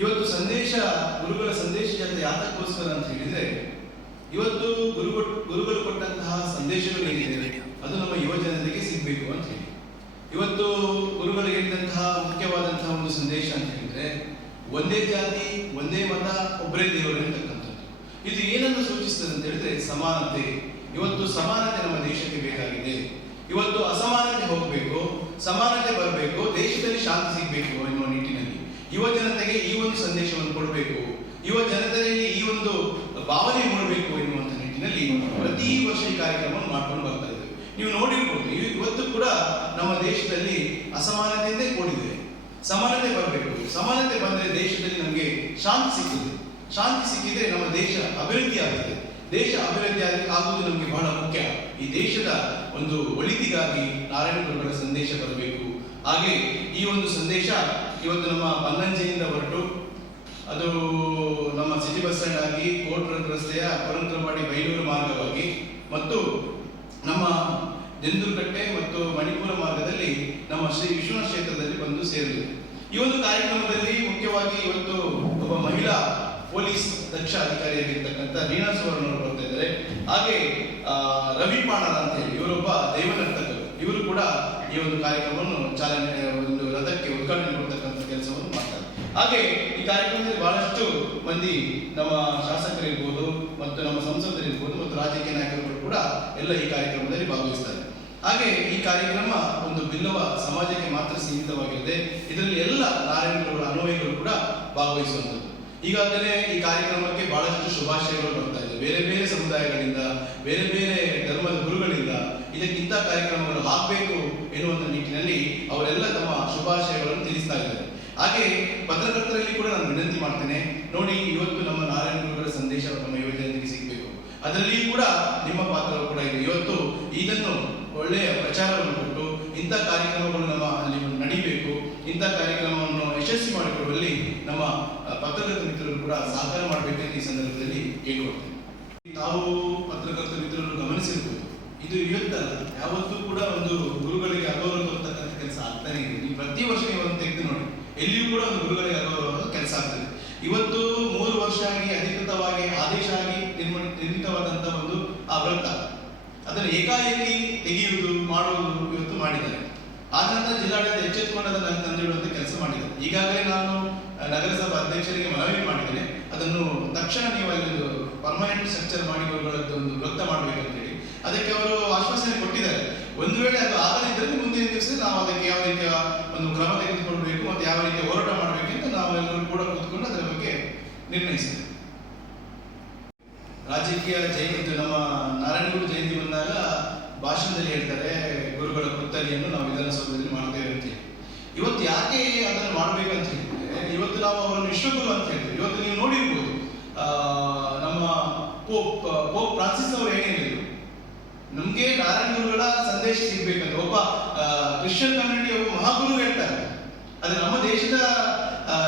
ಇವತ್ತು ಸಂದೇಶ, ಗುರುಗಳ ಸಂದೇಶ ಜಾತ್ರೆ ಯಾತಕ್ಕೋಸ್ಕರ ಅಂತ ಹೇಳಿದ್ರೆ, ಇವತ್ತು ಗುರು ಗುರುಗಳು ಕೊಟ್ಟಂತಹ ಸಂದೇಶಗಳು ಏನಿದೆ, ಅದು ನಮ್ಮ ಯುವ ಜನತೆಗೆ ಸಿಗಬೇಕು ಅಂತ ಹೇಳಿ. ಇವತ್ತು ಗುರುಗಳು ಹೇಳಿದಂತಹ ಮುಖ್ಯವಾದಂತಹ ಒಂದು ಸಂದೇಶ ಅಂತ ಹೇಳಿದ್ರೆ, ಒಂದೇ ಜಾತಿ, ಒಂದೇ ಮತ ಒಬ್ಬರೇ ದೇವರು ಅಂತಕ್ಕಂಥದ್ದು. ಇದು ಏನನ್ನು ಸೂಚಿಸ್ತದೆ ಅಂತ ಹೇಳಿದ್ರೆ, ಸಮಾನತೆ. ಇವತ್ತು ಸಮಾನತೆ ನಮ್ಮ ದೇಶಕ್ಕೆ ಬೇಕಾಗಿದೆ. ಇವತ್ತು ಅಸಮಾನತೆ ಹೋಗಬೇಕು, ಸಮಾನತೆ ಬರಬೇಕು, ದೇಶದಲ್ಲಿ ಶಾಂತಿ ಸಿಗಬೇಕು ಎನ್ನುವ ನಿಟ್ಟಿನಲ್ಲಿ ಯುವ ಜನತೆಗೆ ಈ ಒಂದು ಸಂದೇಶವನ್ನು ಕೊಡಬೇಕು. ಯುವ ಜನತೆಯಲ್ಲಿ ಈ ಒಂದು ಭಾವನೆ ಮೂಡಬೇಕು ಎನ್ನುವಂಥ ನಿಟ್ಟಿನಲ್ಲಿ ಪ್ರತಿ ವರ್ಷ ಈ ಕಾರ್ಯಕ್ರಮವನ್ನು ಮಾಡ್ಕೊಂಡು ಬರ್ತಾ ಇದ್ದೇವೆ. ನೀವು ನೋಡಿರ್ಬೋದು, ಇವ್- ಇವತ್ತು ಕೂಡ ನಮ್ಮ ದೇಶದಲ್ಲಿ ಅಸಮಾನತೆಯಿಂದೇ ಕೂಡಿದೆ. ಸಮಾನತೆ ಬರಬೇಕು. ಸಮಾನತೆ ಬಂದರೆ ದೇಶದಲ್ಲಿ ನಮಗೆ ಶಾಂತಿ ಸಿಕ್ಕಿದೆ. ಶಾಂತಿ ಸಿಕ್ಕಿದ್ರೆ ನಮ್ಮ ದೇಶ ಅಭಿವೃದ್ಧಿ ಆಗುತ್ತೆ ದೇಶ ಅಭಿವೃದ್ಧಿ ಆಗಿ- ಆಗುವುದು ನಮಗೆ ಬಹಳ ಮುಖ್ಯ. ಈ ದೇಶದ ಒಂದು ಒಳಿತಿಗಾಗಿ ನಾರಾಯಣ ಸಂದೇಶ ಬರಬೇಕು. ಹಾಗೆ ಈ ಒಂದು ಸಂದೇಶ ಇವತ್ತು ನಮ್ಮ ಬನ್ನಂಜೆಯಿಂದ ಹೊರಟು, ಅದು ನಮ್ಮ ಸಿಟಿ ಬಸ್ ಸ್ಟ್ಯಾಂಡ್ ಆಗಿ ಕೋಟ್ ರೋಡ್ ರಸ್ತೆಯ ಪರಂತ್ರವಾಡಿ ಬೈಲೂರು ಮಾರ್ಗವಾಗಿ ಮತ್ತು ನಮ್ಮ ಜಂದೂರ್ಕಟ್ಟೆ ಮತ್ತು ಮಣಿಪುರ ಮಾರ್ಗದಲ್ಲಿ ನಮ್ಮ ಶ್ರೀ ವಿಶ್ವನಾಥ ಕ್ಷೇತ್ರದಲ್ಲಿ ಬಂದು ಸೇರಿದೆ ಈ ಒಂದು ಕಾರ್ಯಕ್ರಮದಲ್ಲಿ ಮುಖ್ಯವಾಗಿ ಇವತ್ತು ಒಬ್ಬ ಮಹಿಳಾ ಪೊಲೀಸ್ ದಕ್ಷ ಅಧಿಕಾರಿಯಾಗಿರ್ತಕ್ಕಂಥ ರೀನಾ ಸುವರ್ಣ ಅವರು ಬರ್ತಾ ಇದ್ದಾರೆ. ಹಾಗೆ ರವಿ ಪಾಣರ ಅಂತ ಹೇಳಿ, ಇವರೊಬ್ಬ ದೈವನರ್ತಕರು. ಇವರು ಕೂಡ ಈ ಒಂದು ಕಾರ್ಯಕ್ರಮವನ್ನು ಚಾಲನೆ, ಒಂದು ರಥಕ್ಕೆ ಉದ್ಘಾಟನೆ ಕೊಡ್ತಕ್ಕಂಥ ಕೆಲಸವನ್ನು ಮಾಡ್ತಾರೆ. ಹಾಗೆ ಈ ಕಾರ್ಯಕ್ರಮದಲ್ಲಿ ಬಹಳಷ್ಟು ಮಂದಿ ನಮ್ಮ ಶಾಸಕರಿರ್ಬೋದು ಮತ್ತು ನಮ್ಮ ಸಂಸದರಿರ್ಬೋದು ಮತ್ತು ರಾಜಕೀಯ ನಾಯಕರುಗಳು ಕೂಡ ಎಲ್ಲ ಈ ಕಾರ್ಯಕ್ರಮದಲ್ಲಿ ಭಾಗವಹಿಸ್ತಾರೆ. ಹಾಗೆ ಈ ಕಾರ್ಯಕ್ರಮ ಒಂದು ಬಿಲ್ಲವ ಸಮಾಜಕ್ಕೆ ಮಾತ್ರ ಸೀಮಿತವಾಗಿದೆ. ಇದರಲ್ಲಿ ಎಲ್ಲ ನಾರಾಯಣಗಳ ಅನ್ವಯಗಳು ಕೂಡ ಭಾಗವಹಿಸುವಂಥದ್ದು. ಈಗಾಗಲೇ ಈ ಕಾರ್ಯಕ್ರಮಕ್ಕೆ ಬಹಳಷ್ಟು ಶುಭಾಶಯಗಳು ಬರ್ತಾ ಇದೆ. ಬೇರೆ ಬೇರೆ ಸಮುದಾಯಗಳಿಂದ, ಬೇರೆ ಬೇರೆ ಧರ್ಮದ ಗುರುಗಳಿಂದ ಇದಕ್ಕಿಂತ ಕಾರ್ಯಕ್ರಮಗಳು ಆಗಬೇಕು ಎನ್ನುವಂಥ ನಿಟ್ಟಿನಲ್ಲಿ ಅವರೆಲ್ಲ ತಮ್ಮ ಶುಭಾಶಯಗಳನ್ನು ತಿಳಿಸ್ತಾ ಇದ್ದಾರೆ. ಹಾಗೆ ಪತ್ರಕರ್ತರಲ್ಲಿ ಕೂಡ ನಾನು ವಿನಂತಿ ಮಾಡ್ತೇನೆ, ನೋಡಿ ಇವತ್ತು ನಮ್ಮ ನಾರಾಯಣ ಗುರುಗಳ ಸಂದೇಶ ನಮ್ಮ ಯುವಜನತೆಗೆ ಸಿಗಬೇಕು. ಅದರಲ್ಲಿ ಕೂಡ ನಿಮ್ಮ ಪಾತ್ರವು ಕೂಡ ಇದೆ. ಇವತ್ತು ಇದನ್ನು ಒಳ್ಳೆಯ ಪ್ರಚಾರವನ್ನು ಕೊಟ್ಟು, ಇಂಥ ಕಾರ್ಯಕ್ರಮಗಳು ನಮ್ಮ ಅಲ್ಲಿ ನಡಿಬೇಕು, ಇಂಥ ಕಾರ್ಯಕ್ರಮವನ್ನು ಯಶಸ್ವಿ ಮಾಡಿಕೊಡುವಲ್ಲಿ ನಮ್ಮ ಪತ್ರಕರ್ತ ಮಿತ್ರರು ಕೂಡ ಸಹಕಾರ ಮಾಡಬೇಕೆಂದು ಈ ಸಂದರ್ಭದಲ್ಲಿ ಕೇಳಿಕೊಡ್ತೇನೆ ತಾವು ಪತ್ರಕರ್ತ ಮಿತ್ರರು ಗಮನಿಸಿರ್ಬೋದು ಇದು ಇವತ್ತಲ್ಲ ಯಾವತ್ತೂ ಕೂಡ ಒಂದು ಗುರುಗಳಿಗೆ ಅಗೌರವ ತರ್ತಕ್ಕಂಥ ಕೆಲಸ ಆಗ್ತಾನೆ ಇದೆ ನೀವು ಪ್ರತಿ ವರ್ಷ ನೀವು ಒಂದು ತೆಗೆದು ನೋಡಿ ಎಲ್ಲಿಯೂ ಕೂಡ ಒಂದು ಗುರುಗಳಿಗೆ ಅಗೌರವ ಕೆಲಸ ಆಗ್ತದೆ ಇವತ್ತು ಮೂರು ವರ್ಷ ಆಗಿ ಅಧಿಕೃತವಾಗಿ ಆದೇಶ ಆಗಿ ನಿರ್ಮ ನಿರ್ಮಿತವಾದಂತಹ ಒಂದು ಆ ವ್ರತ ಅದನ್ನು ಏಕಾಏಕಿ ತೆಗೆಯುವುದು ಮಾಡುವುದು ಇವತ್ತು ಮಾಡಿದ್ದಾರೆ. ಆದ ನಂತರ ಜಿಲ್ಲಾಡಳಿತ ಎಚ್ಚೆತ್ತುಕೊಂಡು ಅದನ್ನು ತಂದಿಡುವಂತ ಕೆಲಸ ಮಾಡಿದೆ ಈಗಾಗಲೇ ನಾನು ಆ, ನಗರಸಭಾ ಅಧ್ಯಕ್ಷರಿಗೆ ಮನವಿ ಮಾಡಿದ್ದೇನೆ. ಅದನ್ನು ತಕ್ಷಣ ನೀವು ಅಲ್ಲಿ ಪರ್ಮನೆಂಟ್ ಸ್ಟ್ರಕ್ಚರ್ ಮಾಡಿ ಒಂದು ವೃತ್ತ ಮಾಡಬೇಕಂತ ಹೇಳಿ ಅದಕ್ಕೆ ಅವರು ಆಶ್ವಾಸನೆ ಕೊಟ್ಟಿದ್ದಾರೆ. ಒಂದು ವೇಳೆ ಅದು ಆಗದಿದ್ದರೆ ಮುಂದಿನ ದಿವಸ ನಾವು ಅದಕ್ಕೆ ಯಾವ ರೀತಿಯ ಒಂದು ಕ್ರಮ ತೆಗೆದುಕೊಳ್ಬೇಕು ಮತ್ತು ಯಾವ ರೀತಿಯ ಹೋರಾಟ ಮಾಡಬೇಕು ಅಂತ ನಾವೆಲ್ಲರೂ ಕೂಡ ಕೂತ್ಕೊಂಡು ಅದರ ಬಗ್ಗೆ ನಿರ್ಣಯಿಸಿದ್ದೇವೆ. ರಾಜಕೀಯ ಜಯಂತಿ, ನಮ್ಮ ನಾರಾಯಣಗುರು ಜಯಂತಿ ಬಂದಾಗ ಭಾಷಣದಲ್ಲಿ ಹೇಳ್ತಾರೆ, ಗುರುಗಳ ಪುತ್ತಲಿಯನ್ನು ನಾವು ವಿಧಾನಸೌಧದಲ್ಲಿ ಮಾಡ್ತಾ ಇರ್ತೀವಿ ಇವತ್ತು ಯಾಕೆ ಅದನ್ನು ಮಾಡಬೇಕು ಅಂತ ಹೇಳಿದ್ರೆ, ಇವತ್ತು ನಾವು ಅವರನ್ನು ವಿಶ್ವಗುರು ಅಂತ ಹೇಳ್ತೀವಿ ಇವತ್ತು ನೀವು ನೋಡಿರ್ಬೋದು ನಮ್ಮ ಪೋಪ್ ಪೋಪ್ ಫ್ರಾನ್ಸಿಸ್ ಅವರು ಏನೇ ಹೇಳಿದ್ರು, ನಮ್ಗೆ ನಾರಾಯಣ ಗುರುಗಳ ಸಂದೇಶ ಸಿಗ್ಬೇಕಂತ, ಒಬ್ಬ ಕ್ರಿಶ್ಚಿಯನ್ ಕಮ್ಯುನಿಟಿ, ಒಬ್ಬ ಮಹಾಗುರು ಹೇಳ್ತಾರೆ. ಅದು ನಮ್ಮ ದೇಶದ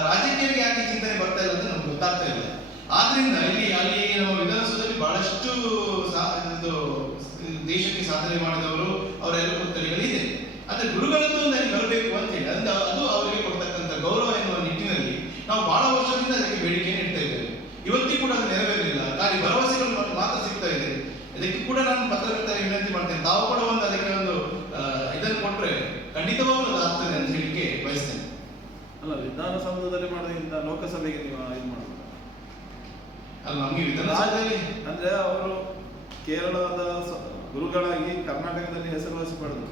ರಾಜಕೀಯಕ್ಕೆ ಯಾಕೆ ಚಿಂತನೆ ಬರ್ತಾ ಇಲ್ಲ ಅಂತ ನಮ್ಗೆ ಗೊತ್ತಾಗ್ತಾ ಇಲ್ಲ. ಆದ್ರಿಂದ ಇಲ್ಲಿ, ಅಲ್ಲಿ ನಮ್ಮ ವಿಧಾನಸೌಧದಲ್ಲಿ ಬಹಳಷ್ಟು ದೇಶಕ್ಕೆ ಸಾಧನೆ ಮಾಡಿದವರು ಅವರೆಲ್ಲ ಪುತ್ತಳಿಗಳಿದೆ ಆದ್ರೆ ಗುರುಗಳದ್ದು ನನಗೆ ಬರಬೇಕು ಅಂತ ಹೇಳಿ, ಅಂದ, ಅದು ಅವರಿಗೆ ಕೊಡ್ತಕ್ಕಂಥ ಗೌರವ ಎನ್ನುವ ನಿಟ್ಟಿನಲ್ಲಿ ನಾವು ಬಹಳ ವರ್ಷದಿಂದ ಅದಕ್ಕೆ ಬೇಡಿಕೆ ಇಡ್ತಾ ಇದ್ದೇವೆ. ಇವತ್ತಿಗೂ ಕೂಡ ಅದು ನೆರವೇರಲಿಲ್ಲ. ಖಾಲಿ ಭರವಸೆಗಳು ಮಾತ್ರ- ಸಿಗ್ತಾ ಇದೆ. ಅದಕ್ಕೆ ಕೂಡ ನಾನು ಪತ್ರಕರ್ತರಿಗೆ ವಿನಂತಿ ಮಾಡ್ತೇನೆ. ತಾವು ಕೂಡ ಒಂದು ಅದಕ್ಕೆ ಒಂದು ಇದನ್ನು ಕೊಟ್ಟರೆ ಖಂಡಿತವಾಗ್ಲೂ ಅದು ಆಗ್ತದೆ ಅಂತ ಹೇಳಿಕೆ ಬಯಸ್ತೇನೆ. ಅಲ್ಲ, ವಿಧಾನಸೌಧದಲ್ಲಿ ಮಾಡೋದ್ರಿಂದ ಲೋಕಸಭೆಗೆ ನೀವು ಇದು ಮಾಡಬಹುದು ಅಲ್ಲ ನಮಗೆ ಅಂದ್ರೆ ಅವರು ಕೇರಳದ ಸ- ಗುರುಗಳಾಗಿ ಕರ್ನಾಟಕದಲ್ಲಿ ಹೆಸರುವಾಸಿ ಪಡೆದು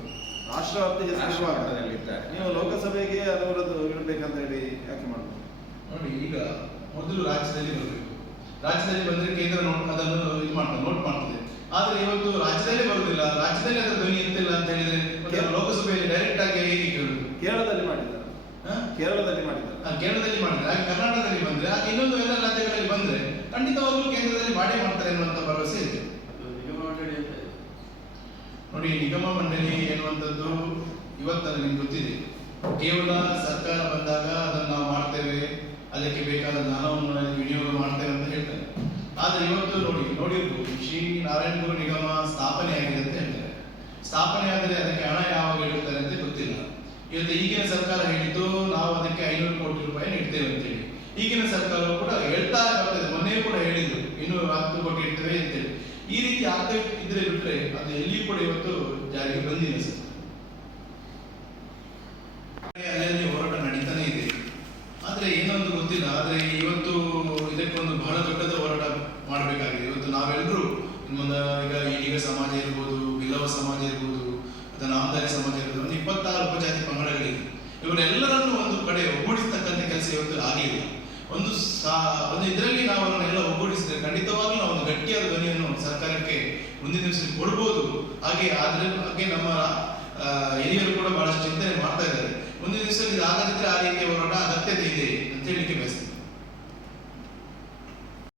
ರಾಷ್ಟ್ರವ್ಯಾಪ್ತಿ ಹೆಸರು. ನೀವು ಲೋಕಸಭೆಗೆ ಅವರದ್ದು ಇಡಬೇಕಂತ ಹೇಳಿ ಯಾಕೆ ಮಾಡುದು ನೋಡಿ ಈಗ ಮೊದಲು ರಾಜ್ಯದಲ್ಲಿ ಬರಬೇಕು. ರಾಜ್ಯದಲ್ಲಿ ಬಂದ್ರೆ ಕೇಂದ್ರ ನೋಟ್ ಅದನ್ನು ಇದು ಮಾಡ್ತದೆ ನೋಟ್ ಮಾಡ್ತದೆ. ಆದ್ರೆ ಇವತ್ತು ರಾಜ್ಯದಲ್ಲಿ ಬರುದಿಲ್ಲ. ರಾಜ್ಯದಲ್ಲಿ ಅದರ ಧ್ವನಿ ಎತ್ತಿಲ್ಲ ಅಂತ ಹೇಳಿದ್ರೆ ಲೋಕಸಭೆಯಲ್ಲಿ ಡೈರೆಕ್ಟ್ ಆಗಿ ಹೇಗೆ ಕೇಳುದು? ಕೇರಳದಲ್ಲಿ ಮಾಡಿದ್ದಾರೆ. ಹ? ಕೇರಳದಲ್ಲಿ ಮಾಡಿದ್ದಾರೆ. ಆ, ಕೇರಳದಲ್ಲಿ ಮಾಡಿದ್ರೆ ಕರ್ನಾಟಕದಲ್ಲಿ ಬಂದ್ರೆ ಇನ್ನೊಂದು ಎಲ್ಲ ಖಂಡಿತವಾಗ್ಲೂ ಕೇಂದ್ರದಲ್ಲಿ ಮಾಡೇ ಮಾಡ್ತಾರೆ ಅನ್ನುವಂಥ ಭರವಸೆ ಇದೆ. ನೋಡಿ, ನಿಗಮ ಮಂಡಳಿ ಎನ್ನುವಂಥದ್ದು ಇವತ್ತು ನಿಮ್ಗೆ ಗೊತ್ತಿದೆ. ಕೇವಲ ಸರ್ಕಾರ ಬಂದಾಗ ಅದನ್ನು ನಾವು ಮಾಡ್ತೇವೆ, ಅದಕ್ಕೆ ಬೇಕಾದ ಜ್ಞಾನವನ್ನು ನಾವು ವಿನಿಯೋಗ ಮಾಡ್ತೇವೆ ಅಂತ ಹೇಳ್ತಾರೆ. ಆದ್ರೆ ಇವತ್ತು ನೋಡಿ, ನೋಡಿರ್ಬೋದು, ಶ್ರೀ ನಾರಾಯಣಪುರ ನಿಗಮ ಸ್ಥಾಪನೆ ಆಗಿದೆ ಅಂತ ಹೇಳ್ತಾರೆ. ಸ್ಥಾಪನೆ ಆದರೆ ಅದಕ್ಕೆ ಹಣ ಯಾವಾಗ ಇಡುತ್ತಾರೆ ಅಂತ ಗೊತ್ತಿಲ್ಲ. ಇವತ್ತು ಈಗಿನ ಸರ್ಕಾರ ಹೇಳಿದ್ದು ನಾವು ಅದಕ್ಕೆ ಐನೂರು ಕೋಟಿ ರೂಪಾಯಿ ನೀಡ್ತೇವೆ ಅಂತ ಹೇಳಿ. ಈಗಿನ ಸರ್ಕಾರವು ಕೂಡ ಹೇಳ್ತಾ ಬರ್ತದೆ ಮೊನ್ನೆ ಕೂಡ ಹೇಳಿದ್ರು, ಇನ್ನು ಹತ್ತು ಕೋಟಿ ಇರ್ತೇವೆ ಅಂತೇಳಿ. ಈ ರೀತಿ ಆಗ್ತಾ ಇದ್ರೆ ಬಿಟ್ರೆ ಅದು ಎಲ್ಲಿಯೂ ಕೂಡ ಇವತ್ತು ಜಾರಿಗೆ ಬಂದಿಲ್ಲ ಸರ್. ಅಲ್ಲಲ್ಲಿ ಹೋರಾಟ ನಡೀತಾನೆ ಇದೆ. ಆದ್ರೆ ಏನೊಂದು ಗೊತ್ತಿಲ್ಲ, ಆದ್ರೆ ಇವತ್ತು ಇದಕ್ಕೊಂದು ಬಹಳ ದೊಡ್ಡದ ಹೋರಾಟ ಮಾಡಬೇಕಾಗಿದೆ. ಇವತ್ತು ನಾವೆಲ್ಲರೂ ಒಂದು ಈಗ ಈಗ ಸಮಾಜ ಇರ್ಬೋದು ಬಿಲ್ಲವ ಸಮಾಜ ಇರ್ಬೋದು, ಅಥವಾ ನಾಮದಾರಿ ಸಮಾಜ ಇರ್ಬೋದು, ಒಂದು ಇಪ್ಪತ್ತಾರು ಉಪಜಾತಿ ಪಂಗಡಗಳಿವೆ ಇವರೆಲ್ಲರನ್ನು ಒಂದು ಕಡೆ ಒಗ್ಗೂಡಿಸ್ತಕ್ಕಂಥ ಕೆಲಸ ಇವತ್ತು ಆಗಿಲ್ಲ. ಒಂದು ಒಂದು ಇದರಲ್ಲಿ ನಾವು ಅವರನ್ನೆಲ್ಲ ಒಗ್ಗೂಡಿಸಿದ್ರೆ ಖಂಡಿತವಾಗ್ಲೂ ನಾವು ಒಂದು ಗಟ್ಟಿಯಾದ ಧ್ವನಿಯನ್ನು ಸರ್ಕಾರಕ್ಕೆ ಮುಂದಿನ ದಿವಸದಲ್ಲಿ ಕೊಡ್ಬೋದು. ಹಾಗೆ ಅದ್ರ ಬಗ್ಗೆ ನಮ್ಮ ಹಿರಿಯರು ಕೂಡ ಬಹಳಷ್ಟು ಚಿಂತನೆ ಮಾಡ್ತಾ ಇದ್ದಾರೆ. ಮುಂದಿನ ದಿವಸದಲ್ಲಿ ಇದು ಆಗದಿದ್ರೆ ಆ ರೀತಿಯ ಹೋರಾಟ ಅಗತ್ಯತೆ ಇದೆ ಅಂತ ಹೇಳಿಕೆ ಬಯಸ್ತೇನೆ.